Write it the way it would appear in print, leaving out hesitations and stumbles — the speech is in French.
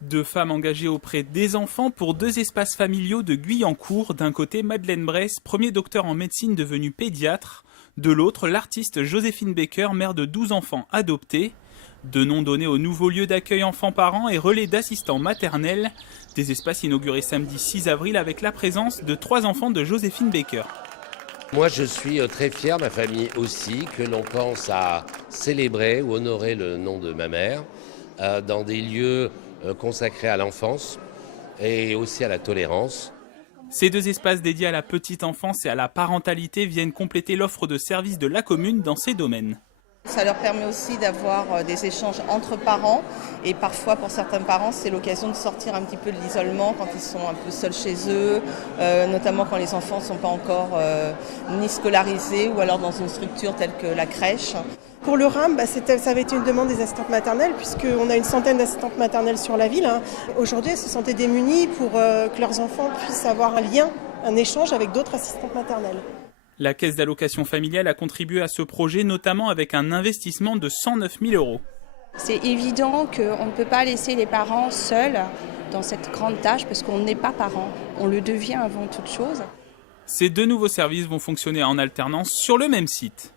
Deux femmes engagées auprès des enfants pour deux espaces familiaux de Guyancourt. D'un côté, Madeleine Bress, premier docteur en médecine devenu pédiatre. De l'autre, l'artiste Joséphine Baker, mère de 12 enfants adoptés. Deux noms donnés au nouveau lieu d'accueil enfants-parents et relais d'assistants maternels. Des espaces inaugurés samedi 6 avril avec la présence de 3 enfants de Joséphine Baker. Moi, je suis très fier, ma famille aussi, que l'on pense à célébrer ou honorer le nom de ma mère dans des lieux consacrés à l'enfance et aussi à la tolérance. Ces deux espaces dédiés à la petite enfance et à la parentalité viennent compléter l'offre de services de la commune dans ces domaines. Ça leur permet aussi d'avoir des échanges entre parents et parfois pour certains parents c'est l'occasion de sortir un petit peu de l'isolement quand ils sont un peu seuls chez eux, notamment quand les enfants ne sont pas encore ni scolarisés ou alors dans une structure telle que la crèche. Pour le RAM, ça avait été une demande des assistantes maternelles puisqu'on a une centaine d'assistantes maternelles sur la ville. Aujourd'hui, elles se sentaient démunies pour que leurs enfants puissent avoir un lien, un échange avec d'autres assistantes maternelles. La caisse d'allocation familiale a contribué à ce projet, notamment avec un investissement de 109 000 €. C'est évident qu'on ne peut pas laisser les parents seuls dans cette grande tâche parce qu'on n'est pas parent, on le devient avant toute chose. Ces deux nouveaux services vont fonctionner en alternance sur le même site.